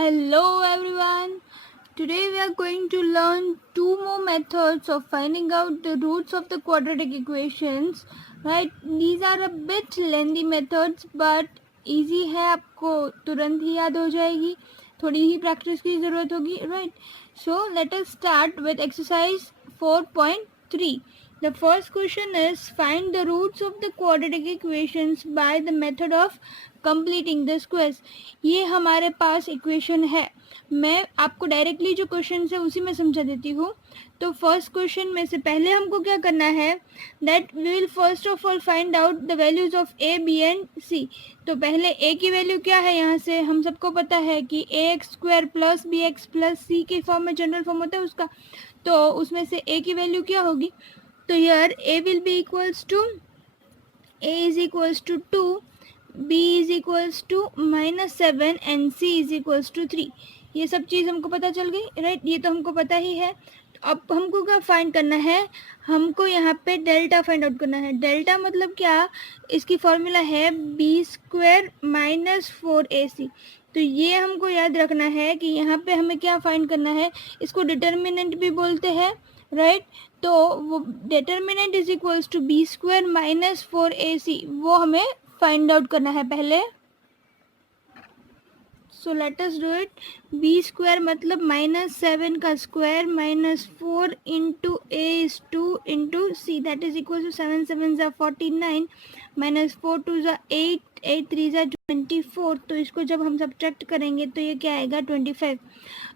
Hello everyone. Today we are going to learn two more methods of finding out the roots of the quadratic equations. Right? These are a bit lengthy methods but easy है, आपको तुरंत ही याद हो जाएगी, थोड़ी ही practice की ज़रूरत होगी. Right? So let us start with exercise 4.3. The first question is find the roots of the quadratic equations by the method of completing the squares. ये हमारे पास इक्वेशन है. मैं आपको डायरेक्टली जो क्वेश्चन है उसी में समझा देती हूँ. तो फर्स्ट क्वेश्चन में से पहले हमको क्या करना है, that we will first of all find out the values of a b and c. तो पहले ए की वैल्यू क्या है, यहाँ से हम सबको पता है कि a x square plus b x plus c के फॉर्म में जनरल फॉर्म होता है उसका. तो उसमें से ए की वैल्यू क्या होगी, तो यार a will be equals to a is equals to 2, b is equals to -7 and c is equals to 3. ये सब चीज़ हमको पता चल गई. राइट, ये तो हमको पता ही है. अब हमको क्या फाइंड करना है, हमको यहाँ पे डेल्टा फाइंड आउट करना है. डेल्टा मतलब क्या, इसकी फॉर्मूला है b² -4ac. तो ये हमको याद रखना है कि यहाँ पे हमें क्या फाइंड करना है, इसको डिटर्मिनेंट भी बोलते हैं. राइट, तो वो determinant is equals to b² -4ac, वो हमें फाइंड आउट करना है पहले. So let us do it. b² मतलब -7 का square -4 into a is 2 into C, that is equal to 7 7 ज़ा 49 -4 2 ज़ा 8 8 3 ज़ा 24. तो इसको जब हम सब्ट्रैक्ट करेंगे तो ये क्या आएगा 25.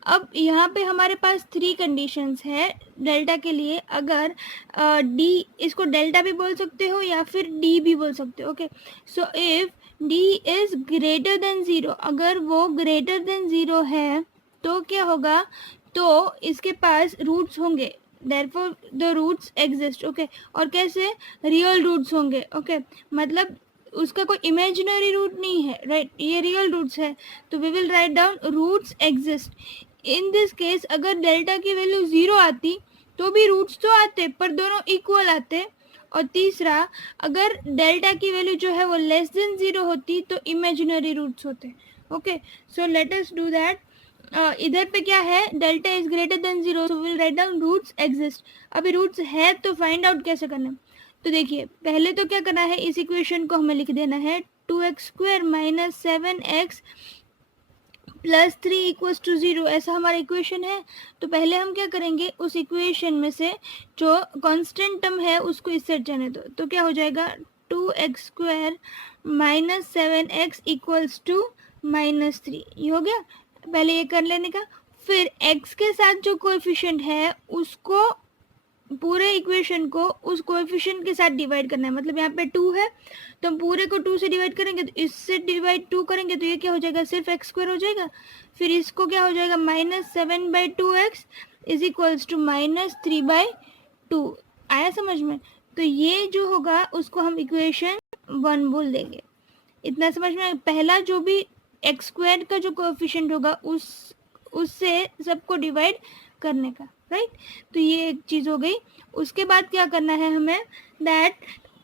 अब यहाँ पे हमारे पास 3 कंडीशंस है डेल्टा के लिए. अगर डी, इसको डेल्टा भी बोल सकते हो या फिर डी भी बोल सकते हो. Okay, so if D is greater than 0, अगर वो ग्रेटर देन 0 है तो क्या होगा, तो इसके पास रूट्स होंगे, therefore the roots exist. Okay, और कैसे, रियल रूट्स होंगे. ओके, मतलब उसका कोई इमेजिनरी रूट नहीं है. राइट, ये रियल रूट्स है. तो we will write down roots exist. In this case अगर डेल्टा की वैल्यू 0 आती तो भी रूट्स तो आते पर दोनों इक्वल आते. और तीसरा, अगर डेल्टा की वैल्यू जो है वो लेस देन 0 होती तो इमेजिनरी रूट्स होते. Okay, so let us do that. इधर पे क्या है, delta is greater than 0, so will write down roots exist. अभी रूट्स है तो फाइंड आउट कैसे करना है, तो देखिए पहले तो क्या करना है, इस इक्वेशन को हमें लिख देना है 2x² - 7x plus 3 equals to 0, ऐसा हमारा इक्वेशन है. तो पहले हम क्या करेंगे, उस इक्वेशन में से जो कांस्टेंट टर्म है उसको इससे जाने दो. तो क्या हो जाएगा 2x² - 7x इक्वल्स टू -3. ये हो गया, पहले ये कर लेने का. फिर x के साथ जो कोएफिशिएंट है उसको, पूरे इक्वेशन को उस कोएफिशिएंट के साथ डिवाइड करना है. मतलब यहाँ पे 2 है तो हम पूरे को 2 से डिवाइड करेंगे, तो इससे डिवाइड 2 करेंगे तो ये क्या हो जाएगा, सिर्फ x² हो जाएगा. फिर इसको क्या हो जाएगा, -7/2x इज इक्वल्स टू -3/2. आया समझ में. तो ये जो होगा उसको हम इक्वेशन 1 बोल देंगे. इतना समझ में. पहला जो भी x² का जो कोएफिशिएंट होगा उससे सबको डिवाइड करने का. राइट, तो ये एक चीज़ हो गई. उसके बाद क्या करना है हमें, दैट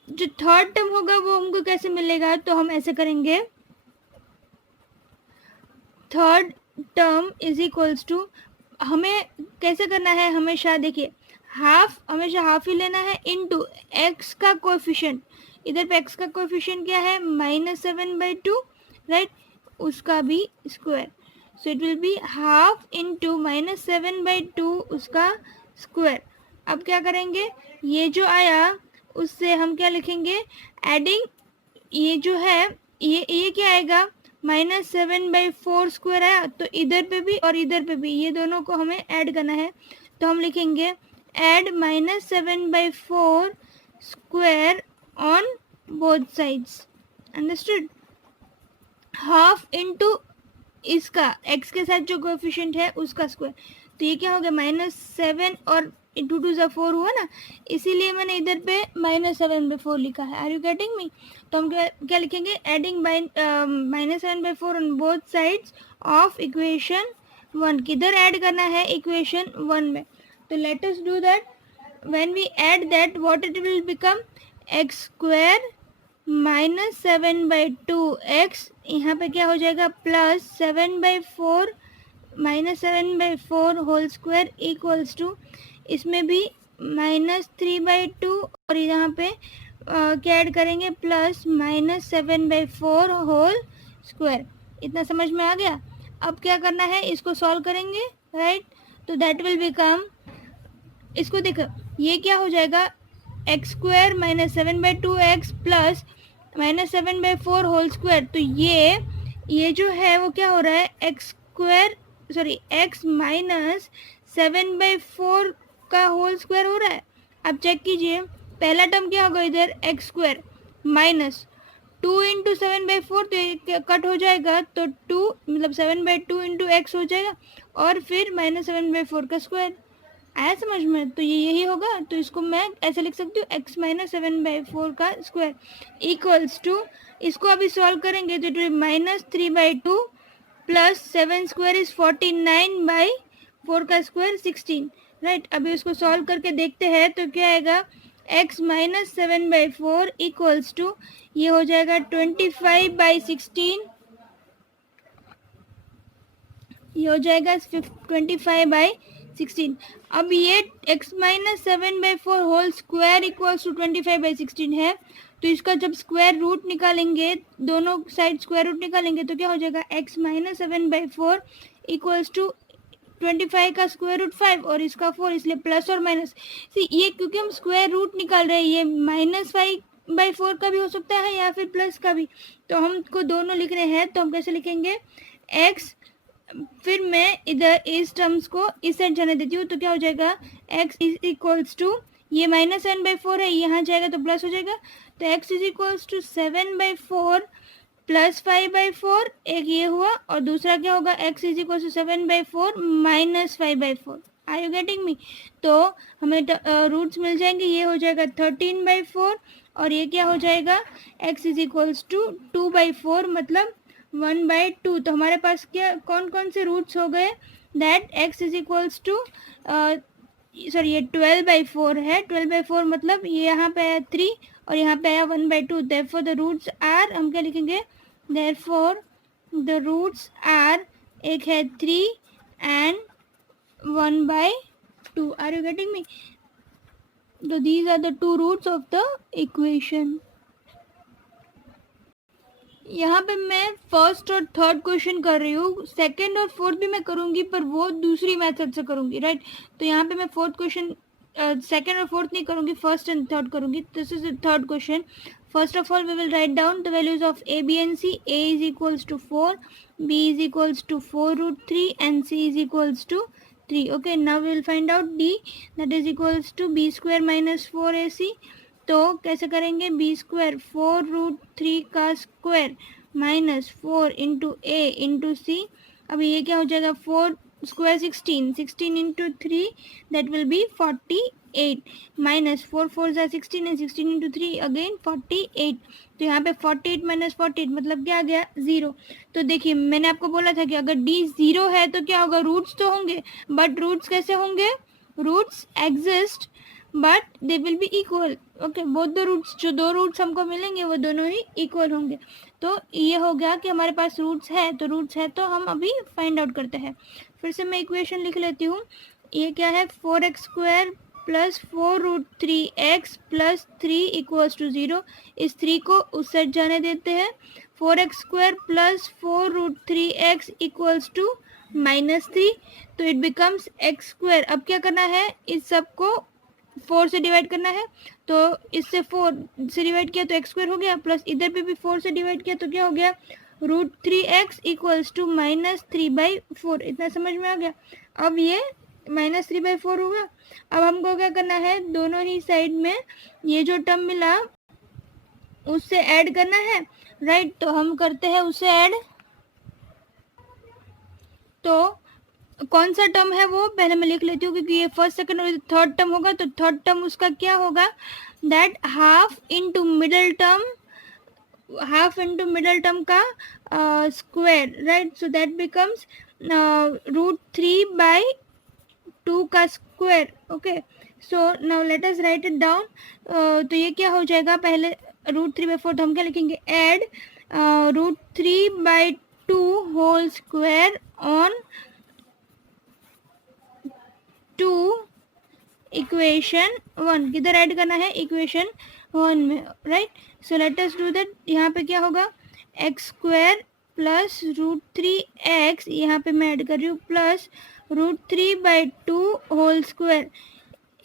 जो थर्ड टर्म होगा वो हमको कैसे मिलेगा, तो हम ऐसे करेंगे, third term is equals to, हमें कैसे करना है, हमेशा देखिए हमेशा हाफ ही लेना है इनटू एक्स का कोएफिशिएंट. इधर पे एक्स का कोएफिशिएंट क्या है, -7/2. राइट, उसका भी square. So it will be half into -7/2 उसका स्क्वायर. अब क्या करेंगे, ये जो आया उससे हम क्या लिखेंगे, एडिंग, ये जो है ये क्या आएगा, -7/4 स्क्वायर आया. तो इधर पे भी और इधर पे भी ये दोनों को हमें ऐड करना है. तो हम लिखेंगे add -7/4 square on both sides. Understood. Half into इसका x के साथ जो कोएफिशिएंट है उसका स्क्वायर. तो ये क्या हो गया, -7 और 2 2 ज़ा 4 हुआ ना, इसीलिए मैंने इधर पे -7/4 लिखा है. Are you getting me. तो हम क्या लिखेंगे, adding -7/4 on both sides of equation 1. किधर ऐड करना है, इक्वेशन 1 में. तो let us do that. When we add that what it will become, x² -7/2x, यहाँ पे क्या हो जाएगा, +7/4 -7/4 होल स्क्वायर इक्वल्स टू, इसमें भी -3/2 और यहाँ पे क्या ऐड करेंगे प्लस -7/4 होल स्क्वायर। इतना समझ में आ गया। अब क्या करना है, इसको सॉल्व करेंगे, राइट। तो दैट विल बिकम, इसको देखो ये क्या हो जाएगा, x square -7/2x plus -7/4 whole square. तो ये जो है वो क्या हो रहा है, एक्स स्क्वायर सॉरी एक्स -7/4 का होल स्क्वायर हो रहा है। अब चेक कीजिए, पहला टर्म क्या होगा इधर, एक्स स्क्वायर माइनस 2 इंटू 7/4, तो कट हो जाएगा, तो 2 मतलब 7/2 इंटू एक्स हो जाएगा, और फिर -7/4 का स्क्वायर। आया समझ में, तो ये यही होगा। तो इसको मैं ऐसे लिख सकती हूँ, x -7/4 का स्क्वायर इक्वल्स टू, इसको अभी सॉल्व करेंगे तो -3/2 प्लस 7 स्क्वायर इज 49/4 का स्क्वायर 16, राइट। अभी उसको सॉल्व करके देखते हैं तो क्या आएगा, x -7/4 इक्वल्स टू, ये हो जाएगा 25/16, ये हो जाएगा 25/16। अब ये x -7/4 whole square equals to 25/16 है, तो इसका जब स्क्वायर रूट निकालेंगे, दोनों साइड स्क्वायर रूट निकालेंगे तो क्या हो जाएगा, x -7/4 इक्वल्स टू 25 का स्क्वायर रूट 5 और इसका 4, इसलिए प्लस और माइनस। सी ये क्योंकि हम स्क्वायर रूट निकाल रहे हैं, ये -5/4 का भी हो सकता है या फिर प्लस का भी, तो हमको दोनों लिख रहे हैं, तो हम कैसे लिखेंगे, x, फिर मैं इधर इस टर्म्स को इस साइड जाने देती हूँ, तो क्या हो जाएगा, x इज इक्वल्स टू, ये -7/4 है, यहाँ जाएगा तो प्लस हो जाएगा, तो x is equals to 7/4 plus 5/4, एक ये हुआ, और दूसरा क्या होगा, x is equals to 7/4 minus 5/4। Are you getting me. तो हमें रूट्स मिल जाएंगे, ये हो जाएगा 13/4 और ये क्या हो जाएगा, x इज इक्वल्स टू 2/4 मतलब 1/2। तो हमारे पास क्या कौन कौन से रूट्स हो गए, that x is equals to sorry ये 12/4 है, 12/4 मतलब ये यहाँ पे आया 3 और यहाँ पे आया 1/2, देयरफॉर द रूट्स आर, हम क्या लिखेंगे, देयरफॉर द रूट्स आर, एक है 3 and 1/2। Are you getting me. तो these are the two roots of the equation. यहाँ पे मैं फर्स्ट और थर्ड क्वेश्चन कर रही हूँ, सेकंड और फोर्थ भी मैं करूँगी पर वो दूसरी मेथड से करूँगी, राइट। तो यहाँ पे मैं फोर्थ क्वेश्चन सेकंड और फोर्थ नहीं करूँगी, फर्स्ट एंड थर्ड करूँगी। This is the third question. First of all we will write down the values of a, b and c. a is equals to 4, b is equals to 4√3 and c is equals to 3. Okay, now we will find out d, that is equals to b square minus 4ac. तो कैसे करेंगे, B square 4√3 का square minus 4 into ए into सी। अब ये क्या हो जाएगा, 4 square 16 into 3 that will B 48 minus 4 4 ज़ा 16 एंड 16 इंटू 3 अगेन 48। तो यहाँ पे 48 माइनस 48 मतलब क्या आ गया, 0। तो देखिए मैंने आपको बोला था कि अगर डी 0 है तो क्या होगा, रूट्स तो होंगे, बट रूट्स कैसे होंगे, roots exist but they will be equal. Okay, both the roots, जो दो रूट्स हमको मिलेंगे वो दोनों ही इक्वल होंगे। तो ये हो गया कि हमारे पास रूट्स है, तो रूट्स है तो हम अभी फाइंड आउट करते हैं। फिर से मैं इक्वेशन लिख लेती हूँ। ये क्या है, 4x square plus 4√3x plus 3 equals to 0। इस 3 को उस साइड जाने देते हैं। 4x square plus 4√3x equals to -3, तो इट बिकम्स x स्क्वायर। अब क्या करना है, इस सब को 4 से डिवाइड करना है, तो इससे 4 से डिवाइड किया तो x स्क्वायर हो गया, प्लस इधर पे भी 4 से डिवाइड किया तो क्या हो गया, √3x इक्वल्स टू -3/4। इतना समझ में आ गया। अब ये -3/4 होगा। अब हमको क्या करना है, दोनों ही साइड में ये जो टर्म मिला उससे ऐड करना है, राइट। तो हम करते हैं उससे ऐड। तो कौन सा टर्म है वो पहले मैं लिख लेती हूँ, क्योंकि ये फर्स्ट सेकंड और थर्ड टर्म होगा, तो थर्ड टर्म उसका क्या होगा, that half into middle term, half into middle term का square, right. So that becomes √3/2 का square. Okay, so now let us write it down. तो ये क्या हो जाएगा, पहले √3/4 तो हम क्या लिखेंगे, add √3/2 whole square on equation 1, किधर ऐड करना है, इक्वेशन 1 में, right. So let us do that. यहाँ पे क्या होगा, x square plus root 3x, यहाँ पे मैं ऐड कर रही हूँ, प्लस रूट 3/2 होल स्क्वायर,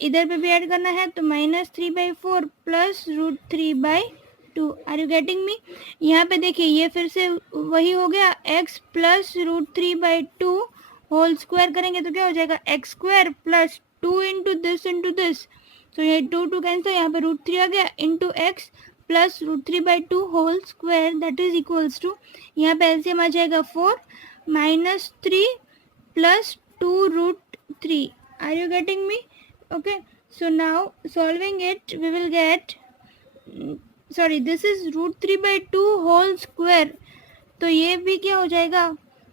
इधर पे भी ऐड करना है तो -3/4 plus root 3/2. Are you getting me. यहाँ पे देखिए ये फिर से वही हो गया, x plus root 3/2 whole square करेंगे तो क्या हो जाएगा, x square plus 2 into this. तो ये 2 कैंसिल, यहाँ पे रूट 3 आ गया into x plus root 3/2 whole square, that is equals to, यहाँ पे एलसीएम आ जाएगा 4 -3 plus 2 root 3. Are you getting me. Okay, so now solving it we will get, sorry, this is root 3/2 whole square, तो ये भी क्या हो जाएगा,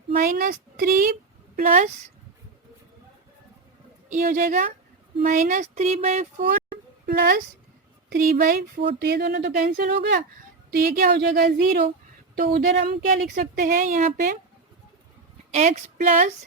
-3 प्लस ये हो जाएगा -3/4 प्लस 3/4, तो ये दोनों तो कैंसिल हो गया, तो ये क्या हो जाएगा 0. तो उधर हम क्या लिख सकते हैं, यहाँ पे x plus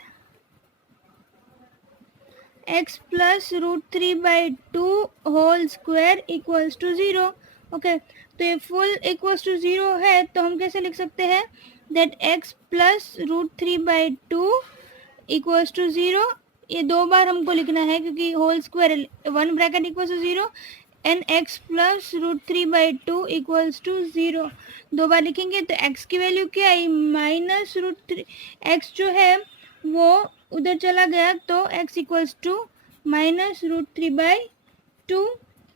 root 3/2 whole square equals to 0. Okay, तो ये फुल इक्वल्स टू 0 है, तो हम कैसे लिख सकते हैं, that x plus root 3/2 equals to 0. ये 2 बार हमको लिखना है क्योंकि whole square 1 bracket equals to 0 and x plus root 3/2 equals to 0. 2 बार लिखेंगे तो x की वैल्यू क्या आई, माइनस रूट 3, x जो है वो उधर चला गया तो x equals to minus root 3/2,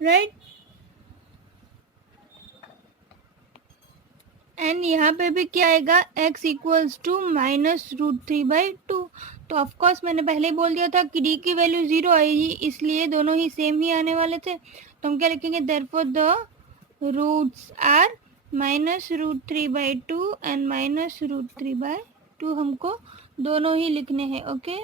right. And यहाँ पे भी क्या आएगा, x equals to minus root 3/2. तो ऑफकोर्स मैंने पहले ही बोल दिया था कि d की वैल्यू 0 आएगी, इसलिए दोनों ही सेम ही आने वाले थे. तो हम क्या लिखेंगे, therefore the roots are minus root 3/2 and minus root 3/2, हमको दोनों ही लिखने हैं. ओके,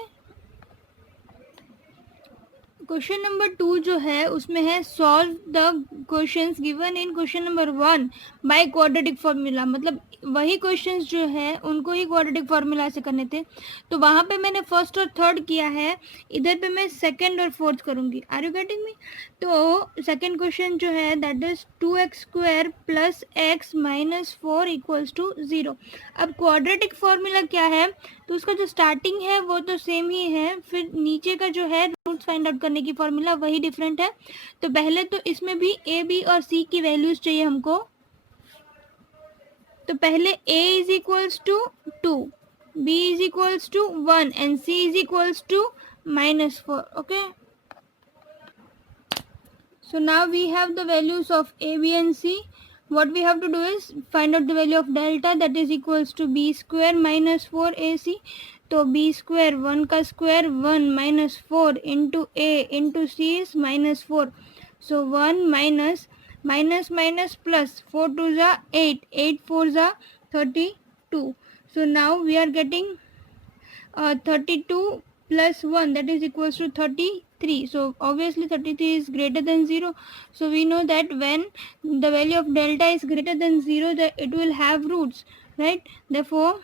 क्वेश्चन नंबर 2 जो है उसमें है solve the questions given in question number 1 by quadratic formula, मतलब वही क्वेश्चंस जो है उनको ही क्वाड्रेटिक फार्मूला से करने थे. तो वहाँ पे मैंने फर्स्ट और थर्ड किया है, इधर पे मैं सेकंड और फोर्थ करूँगी. Are you getting me. तो सेकंड क्वेश्चन जो है that is 2x² plus x minus 4 equals to 0. अब क्वाड्रेटिक फार्मूला क्या है, तो उसका जो स्टार्टिंग है वो तो सेम ही है, फिर नीचे का जो है रूट्स फाइंड आउट करने की फार्मूला वही डिफरेंट है. तो पहले तो इसमें भी a, b और c की वैल्यूज चाहिए हमको. तो पहले a is equals to 2, b is equals to 1 and c is equals to -4. Okay, so now we have the values of a, b and c. What we have to do is find out the value of delta, that is equals to b square minus 4ac. तो b square 1 का square 1 minus 4 into a into c is -4. So 1 minus plus 4 2 जा 8, 8 4 जा 32. So now we are getting 32 plus 1, that is equals to 33. So obviously 33 is greater than 0. So we know that when the value of delta is greater than 0, that it will have roots, right? Therefore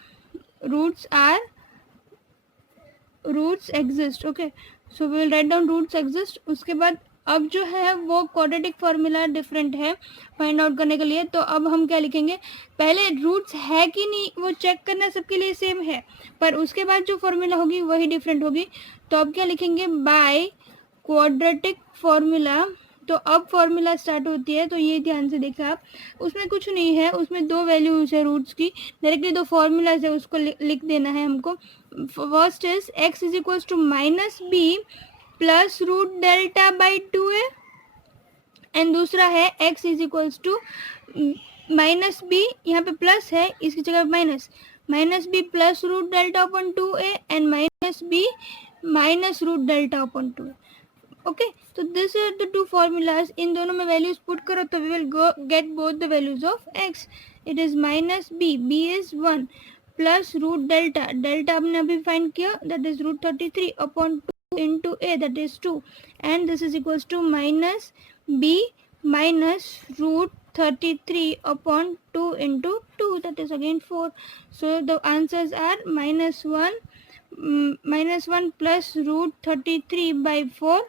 roots exist. Okay, so we will write down roots exist. उसके बाद अब जो है वो quadratic formula different है find out करने के लिए. तो अब हम क्या लिखेंगे, पहले रूट्स है कि नहीं वो चेक करना सबके लिए सेम है, पर उसके बाद जो फार्मूला होगी वही डिफरेंट होगी. तो अब क्या लिखेंगे, बाय क्वाड्रेटिक फार्मूला. तो अब फॉर्मूला स्टार्ट होती है, तो ये ध्यान से देखा आप, उसमें कुछ नहीं है, उसमें 2 वैल्यूज है रूट्स की, डायरेक्टली 2 फॉर्मूलाज है, उसको लिख देना है हमको. First is x is equals to -b plus root delta by 2a and दूसरा है x is equals to -b, यहाँ पे प्लस है इसकी जगह -b plus root delta upon 2a and -b minus root delta upon 2a. Okay, तो this are the 2 formulas. इन दोनों में वैल्यूज पुट करो तो we will get both the values of x. It is -b is 1 plus root delta हमने अभी find किया, that is root 33 upon 2 into a, that is 2, and this is equals to -b minus root 33 upon 2 into 2, that is again 4. So the answers are -1 plus root 33 by 4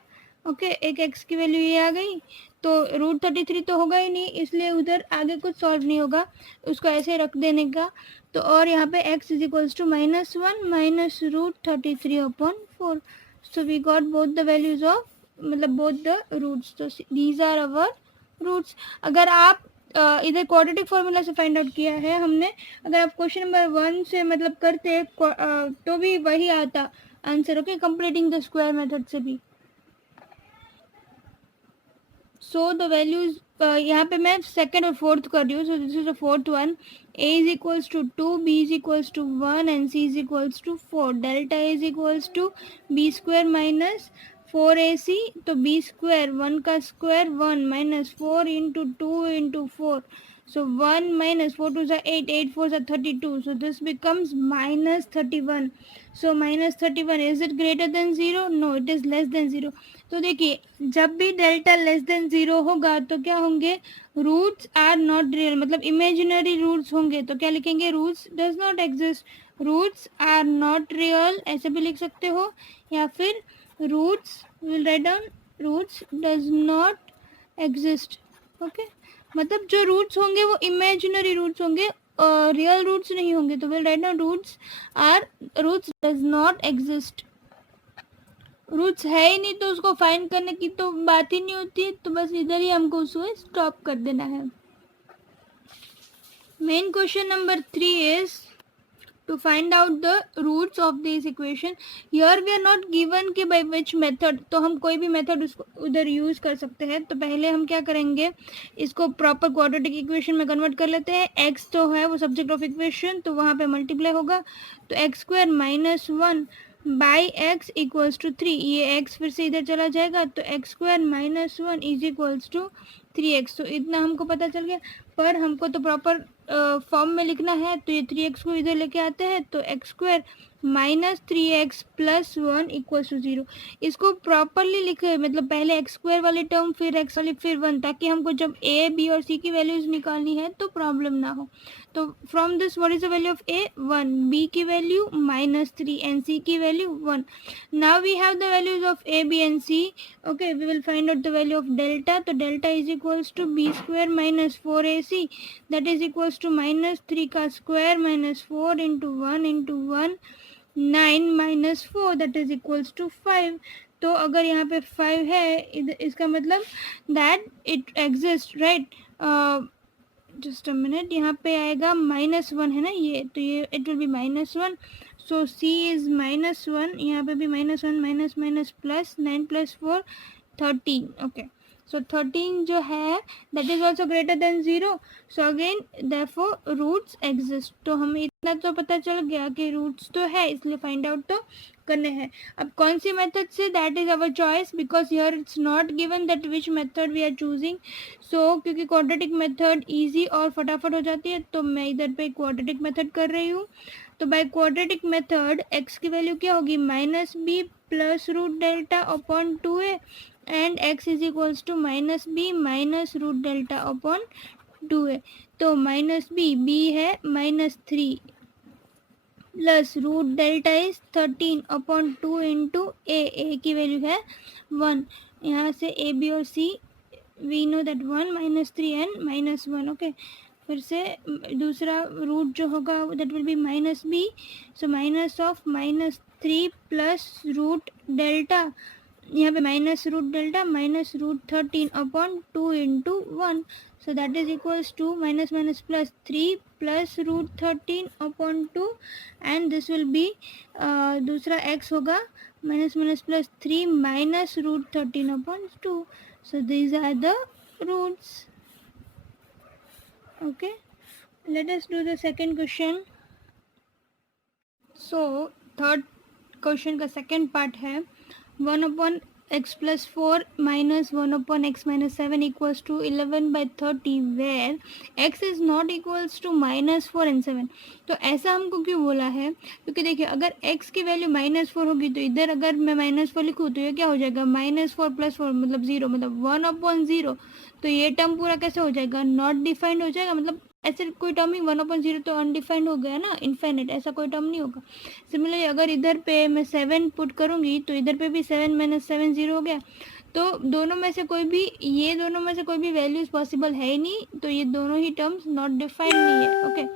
okay, एक x की value ये आ गई, तो √33 तो होगा ही नहीं, इसलिए उधर आगे कुछ सॉल्व नहीं होगा, उसको ऐसे रख देने का। तो और यहाँ पे x is equals to -1 minus √33/4। So we got both the values of, मतलब बोथ द रूट्स, तो दीज आर अवर रूट्स। अगर आप इधर क्वाड्रेटिक फॉर्मूला से फाइंड आउट किया है हमने, अगर आप क्वेश्चन नंबर 1 से मतलब करते तो भी वही आता answer. Okay, completing the square method से भी। सो द वैल्यूज, यहाँ पे मैं सेकंड और फोर्थ कर रही हूँ, so this is the fourth one. a is equals to 2, b is equals to 1 and c is equals to 4। Delta is equals to b square minus 4ac, तो b square 1 का square 1 minus 4 into 2 into 4, so 1 minus 4 2s are 8, 8 4s are 32, so this becomes minus 31. so minus 31, is it greater than 0? no, it is less than 0. तो देखिए, जब भी delta less than 0 होगा तो क्या होंगे, रूट्स आर नॉट रियल, मतलब imaginary roots होंगे। तो क्या लिखेंगे, roots does not exist, roots are not real, ऐसे भी लिख सकते हो, या फिर roots, will write down roots does not exist. Okay, मतलब जो रूट्स होंगे वो इमेजिनरी रूट्स होंगे, रियल रूट्स नहीं होंगे। तो will write down roots does not exist. Roots है ही नहीं तो उसको फाइंड करने की तो बात ही नहीं होती है, तो बस इधर ही हमको उसको स्टॉप कर देना है। Main question number 3 is to find out the roots of this equation. Here we are not given कि by which method, तो हम कोई भी मेथड उसको उधर यूज कर सकते हैं। तो पहले हम क्या करेंगे, इसको प्रॉपर क्वाड्रेटिक इक्वेशन में कन्वर्ट कर लेते हैं। x तो है वो सब्जेक्ट ऑफ इक्वेशन, तो वहाँ पे मल्टीप्लाई होगा, तो x square minus 1 by x equals to 3, ये x फिर से इधर चला जाएगा, तो x square minus 1 is equals to 3x। तो इतना हमको पता चल गया, पर हमको तो प्रॉपर फॉर्म में लिखना है, तो ये 3x को इधर लेके आते हैं, तो x square minus 3x plus 1 equals to 0। इसको प्रॉपरली लिखे, मतलब पहले x स्क्वायर वाली टर्म, फिर x वाली, फिर 1, ताकि हमको जब a b और c की वैल्यूज निकालनी है तो प्रॉब्लम ना हो। तो from this what is the value of a 1, b की वैल्यू -3 एंड c की value 1। Now we have the values of a b and c। Okay, we will find out the value of delta, तो delta is equals to b square minus 4ac, that is equals to -3 का square minus 4 into 1 into 1, 9 minus 4 that is equals to 5। तो अगर यहाँ पे 5 है, इसका मतलब that it exist, right. Just a minute, यहाँ पे आएगा -1 है ना ये, तो ये it will be -1, so c is -1, यहाँ पे भी -1 minus minus plus 9 plus 4 13। Okay, so 13 जो है that is also greater than 0, so again therefore roots exist। तो हमें इतना तो पता चल गया कि रूट्स तो है, इसलिए फाइंड आउट तो करने हैं। अब कौन सी मेथड से, that is our choice, because here it's not given that which method we are choosing. So क्योंकि क्वाड्रेटिक मेथड इजी और फटाफट हो जाती है, तो मैं इधर पे क्वाड्रेटिक मेथड कर रही हूँ। तो बाय क्वाड्रेटिक मेथड x की वैल्यू क्या होगी, -b plus root delta upon 2a, and x is equals to -b minus root delta upon 2a। तो -b है -3 plus root delta is 13 upon 2 into a की वैल्यू है 1। यहाँ से a b और c we know that 1 -3 and -1। Okay, फिर से दूसरा रूट जो होगा that will be -b, so minus of -3 plus root delta, यहाँ पे minus root delta minus √13 upon 2 into 1, so that is equals to minus minus plus 3 plus √13 upon 2, and this will be दूसरा x होगा minus minus plus 3 minus √13 upon 2, so these are the roots. Okay, let us do the second question. So third question का second part है 1 upon x plus 4 minus 1 upon x minus 7 equals to 11/30, where x is not equals to -4 and 7। तो ऐसा हमको क्यों बोला है, क्योंकि देखिए अगर x की वैल्यू -4 होगी तो इधर अगर मैं -4 लिखूँ तो ये क्या हो जाएगा, -4 + 4 मतलब 0, मतलब 1 upon 0। तो ये टर्म पूरा कैसे हो जाएगा, नॉट डिफाइंड हो जाएगा, मतलब ऐसे कोई टर्म ही 1 upon 0 तो अनडिफाइंड हो गया ना, इनफाइनाइट, ऐसा कोई टर्म नहीं होगा। सिमिलरली अगर इधर पे मैं 7 पुट करूँगी तो इधर पे भी 7 - 7 0 हो गया, तो दोनों में से कोई भी, ये दोनों में से कोई भी वैल्यूज पॉसिबल है ही नहीं, तो ये दोनों ही टर्म्स नॉट डिफाइंड नहीं है। Okay,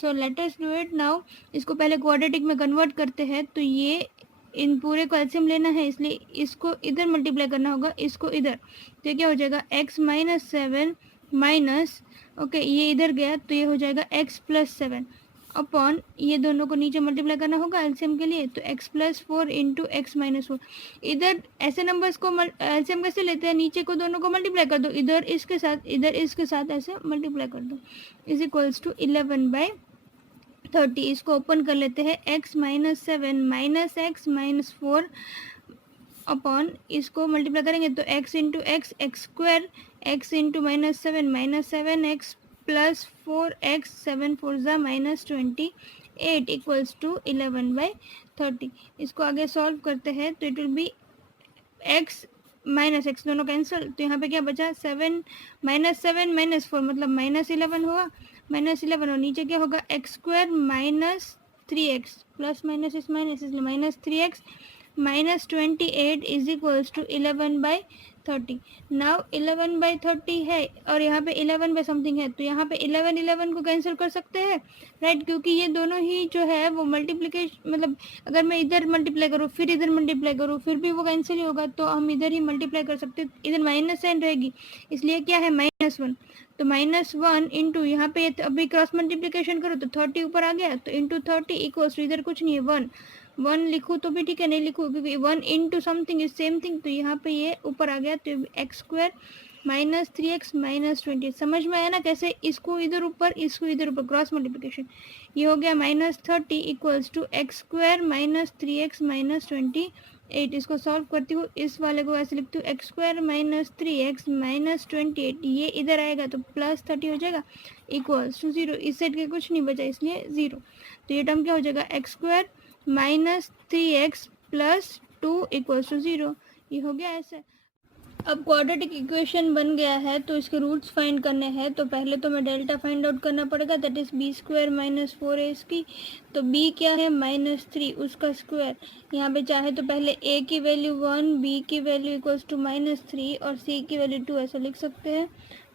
so let us do it now. इसको पहले क्वाड्रेटिक में कन्वर्ट करते हैं, तो ये इन पूरे को एलसीएम लेना है, इसलिए इसको इधर मल्टीप्लाई करना होगा, इसको इधर। तो ये क्या हो जाएगा, x माइनस 7 माइनस, ओके ये इधर गया तो ये हो जाएगा x प्लस 7 अपॉन, ये दोनों को नीचे मल्टीप्लाई करना होगा एलसीएम के लिए, तो x plus 4 into x minus 4। इधर ऐसे नंबर्स को एलसीएम कैसे लेते हैं, नीचे को दोनों को मल्टीप्लाई कर दो, इधर इसके साथ इधर इसके साथ ऐसे मल्टीप्लाई कर दो, इज इक्वल्स टू 11/30। इसको ओपन कर लेते हैं, x minus 7 minus x minus 4 upon, इसको मल्टीप्लाई करेंगे तो x into x x square, x into minus 7 minus 7x plus 4x 7 4 ज़ा माइनस 28 इक्वल्स टू 11/30। इसको आगे सॉल्व करते हैं तो it will B x minus x दोनों कैंसिल, तो यहाँ पे क्या बचा, 7 माइनस 7 माइनस 4 मतलब माइनस 11 हुआ, माइनस 11, और नीचे क्या होगा x square minus 3x plus minus इस माइनस, इसलिए minus 3x minus 28 is equals to 11/30। Now 11/30 है और यहाँ पे 11 बाई समथिंग है, तो यहाँ पे 11 को कैंसिल कर सकते हैं, राइट, क्योंकि ये दोनों ही जो है वो मल्टीप्लिकेशन, मतलब अगर मैं इधर मल्टीप्लाई करूँ फिर इधर मल्टीप्लाई करूँ फिर भी वो कैंसिल ही होगा, तो हम इधर ही मल्टीप्लाई कर सकते हैं, इधर माइनस साइन रहेगी, इसलिए क्या है -1। तो -1 इंटू यहाँ पे अभी क्रॉस मल्टीप्लिकेशन करो तो 30 ऊपर आ गया, तो इंटू 30 इक्वल्स टू, इधर कुछ नहीं है 1 लिखूँ तो भी ठीक है, नहीं लिखूँ क्योंकि 1 into something is same thing, तो यहाँ पे ये ऊपर आ गया, तो x square minus 3x minus 20। समझ में आया ना कैसे इसको इधर ऊपर इसको इधर ऊपर क्रॉस मल्टीप्लिकेशन, ये हो गया -30 equals to x square minus 3x minus 28। इसको सॉल्व करती हूँ, इस वाले को ऐसे लिखती हूँ, x square minus 3x minus 28, ये इधर आएगा तो प्लस 30 हो जाएगा इक्वल्स टू 0। इस साइड के कुछ नहीं बचा इसलिए 0, तो ये टर्म क्या हो जाएगा, x square minus 3x plus 2 equals to 0। ये हो गया ऐसे। अब क्वाड्रेटिक इक्वेशन बन गया है तो इसके रूट्स फाइंड करने हैं, तो पहले तो मैं डेल्टा फाइंड आउट करना पड़ेगा, that is b square minus 4 इसकी, तो b क्या है -3 उसका स्क्वायर, यहाँ पे चाहे तो पहले a की वैल्यू 1, b की वैल्यू इक्वल्स टू -3 और c की वैल्यू 2 ऐसा लिख सकते हैं।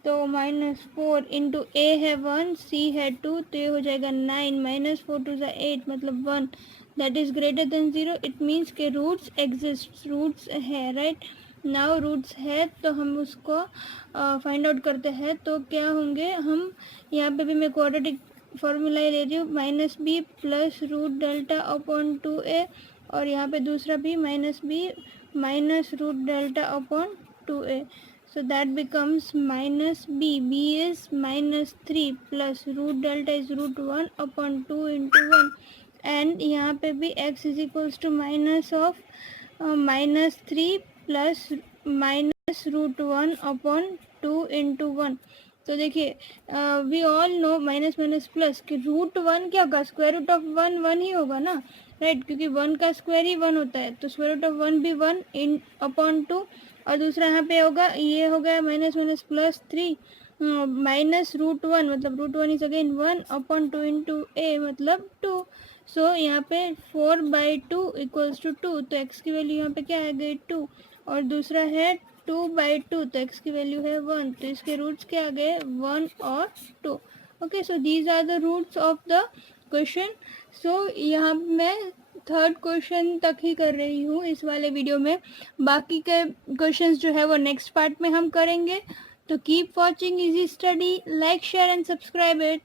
तो -4 इंटू a है 1, c है 2, तो ये हो जाएगा 9 -4 2 8 मतलब 1, that is greater than 0। It means के रूट्स एग्जिस्ट, रूट्स है, राइट। नाउ रूट्स है तो हम उसको फाइंड आउट करते हैं, तो क्या होंगे, हम यहाँ पे भी मैं क्वाड्रेटिक फॉर्मूला ले रही हूँ, -b plus root delta upon 2a, और यहाँ पे दूसरा भी -b minus root delta upon 2a, so that becomes -b, b is -3 plus root delta is √1 upon 2 into 1, and यहाँ पे भी x is equals to minus of -3 plus minus √1 upon 2 into 1। तो देखिए we all know minus minus plus कि √1 क्या होगा, square root of 1 1 ही होगा ना, राइट, क्योंकि 1 का स्क्वायर ही 1 होता है, तो स्क्वायर रूट ऑफ 1 भी 1 इन अपॉन 2, और दूसरा यहाँ पे होगा, ये हो गया माइनस माइनस प्लस 3 माइनस √1 मतलब √1 is again 1 upon 2 into a मतलब 2। सो यहाँ पे 4/2 इक्वल्स टू 2, तो x की वैल्यू यहाँ पे क्या आ गई 2, और दूसरा है 2/2, तो x की वैल्यू है 1, तो इसके रूट्स क्या आ गए 1 और 2। Okay, so these are the roots of the question. So यहाँ मैं थर्ड क्वेश्चन तक ही कर रही हूँ इस वाले वीडियो में, बाकी के क्वेश्चंस जो है वो नेक्स्ट पार्ट में हम करेंगे। तो keep watching easy study, like share and subscribe it.